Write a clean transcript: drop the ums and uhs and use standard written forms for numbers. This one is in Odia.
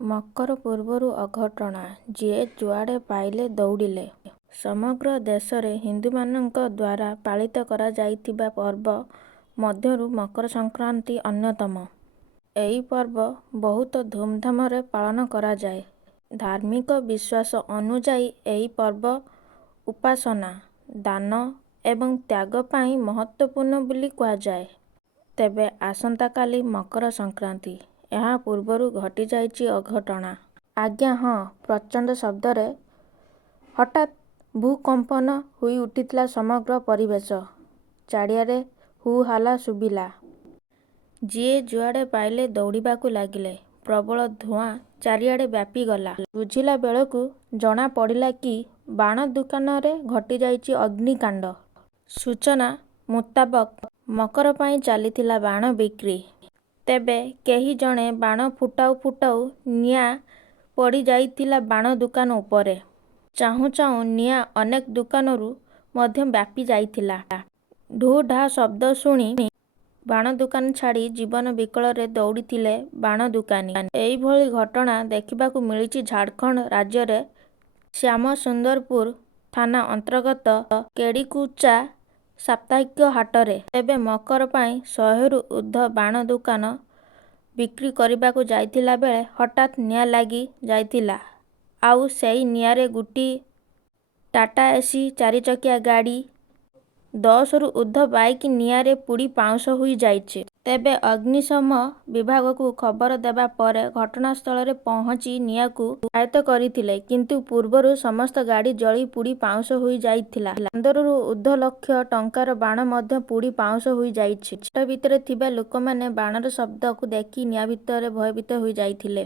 ମକର ପୂର୍ବରୁ ଅଘଟଣା, ଯିଏ ଯୁଆଡ଼େ ପାଇଲେ ଦୌଡ଼ିଲେ। ସମଗ୍ର ଦେଶରେ ହିନ୍ଦୁମାନଙ୍କ ଦ୍ୱାରା ପାଳିତ କରାଯାଇଥିବା ପର୍ବ ମଧ୍ୟରୁ ମକର ସଂକ୍ରାନ୍ତି ଅନ୍ୟତମ। ଏହି ପର୍ବ ବହୁତ ଧୁମଧାମରେ ପାଳନ କରାଯାଏ। ଧାର୍ମିକ ବିଶ୍ୱାସ ଅନୁଯାୟୀ ଏହି ପର୍ବ ଉପାସନା, ଦାନ ଏବଂ ତ୍ୟାଗ ପାଇଁ ମହତ୍ତ୍ୱପୂର୍ଣ୍ଣ ବୋଲି କୁହାଯାଏ। ତେବେ ଆସନ୍ତାକାଲି ମକର ସଂକ୍ରାନ୍ତି। ଏହା ପୂର୍ବରୁ ଘଟିଯାଇଛି ଅଘଟଣା। ଆଜ୍ଞା ହଁ, ପ୍ରଚଣ୍ଡ ଶବ୍ଦରେ ହଠାତ୍ ଭୂକମ୍ପନ ହୋଇ ଉଠିଥିଲା ସମଗ୍ର ପରିବେଶ। ଚାରିଆଡ଼େ ହୁ ହାଲ୍ଲା ଶୁଭିଲା। ଯିଏ ଯୁଆଡ଼େ ପାଇଲେ ଦୌଡ଼ିବାକୁ ଲାଗିଲେ। ପ୍ରବଳ ଧୂଆଁ ଚାରିଆଡ଼େ ବ୍ୟାପିଗଲା। ବୁଝିଲା ବେଳକୁ ଜଣାପଡ଼ିଲା କି ବାଣ ଦୋକାନରେ ଘଟିଯାଇଛି ଅଗ୍ନିକାଣ୍ଡ। ସୂଚନା ମୁତାବକ ମକର ପାଇଁ ଚାଲିଥିଲା ବାଣ ବିକ୍ରି। ତେବେ କେହି ଜଣେ ବାଣ ଫୁଟାଉ ଫୁଟାଉ ନିଆଁ ପଡ଼ିଯାଇଥିଲା ବାଣ ଦୋକାନ ଉପରେ। ଚାହୁଁ ଚାହୁଁ ନିଆଁ ଅନେକ ଦୋକାନରୁ ମଧ୍ୟ ବ୍ୟାପି ଯାଇଥିଲା। ଢୁ ଢା ଶବ୍ଦ ଶୁଣି ବାଣ ଦୋକାନ ଛାଡ଼ି ଜୀବନ ବିକଳରେ ଦୌଡ଼ିଥିଲେ ବାଣ ଦୋକାନୀ। ଏହିଭଳି ଘଟଣା ଦେଖିବାକୁ ମିଳିଛି ଝାଡ଼ଖଣ୍ଡ ରାଜ୍ୟରେ ଶ୍ୟାମସୁନ୍ଦରପୁର ଥାନା ଅନ୍ତର୍ଗତ କେଡ଼ିକୁଚା ସାପ୍ତାହିକ ହାଟରେ। ତେବେ ମକର ପାଇଁ 100ରୁ ଊର୍ଦ୍ଧ୍ୱ ବାଣ ଦୋକାନ ବିକ୍ରି କରିବାକୁ ଯାଇଥିଲା ବେଳେ ହଠାତ୍ ନିଆଁ ଲାଗି ଯାଇଥିଲା। ଆଉ ସେହି ନିଆଁରେ ଗୋଟିଏ ଟାଟା ଏସି ଚାରିଚକିଆ ଗାଡ଼ି, 10ରୁ ଊର୍ଦ୍ଧ୍ୱ ବାଇକ୍ ନିଆଁରେ ପୋଡ଼ି ପାଉଁଶ ହୋଇଯାଇଛି। ତେବେ ଅଗ୍ନିଶମ ବିଭାଗକୁ ଖବର ଦେବା ପରେ ଘଟଣାସ୍ଥଳରେ ପହଞ୍ଚି ନିଆଁକୁ ଆୟତ୍ତ କରିଥିଲେ। କିନ୍ତୁ ପୂର୍ବରୁ ସମସ୍ତ ଗାଡ଼ି ଜଳି ପୋଡ଼ି ପାଉଁଶ ହୋଇଯାଇଥିଲା। 15ରୁ ଊର୍ଦ୍ଧ୍ୱ ଲକ୍ଷ ଟଙ୍କାର ବାଣ ମଧ୍ୟ ପୋଡ଼ି ପାଉଁଶ ହୋଇଯାଇଛି। ହାଟ ଭିତରେ ଥିବା ଲୋକମାନେ ବାଣର ଶବ୍ଦକୁ ଦେଖି ନିଆଁ ଭିତରେ ଭୟଭୀତ ହୋଇଯାଇଥିଲେ।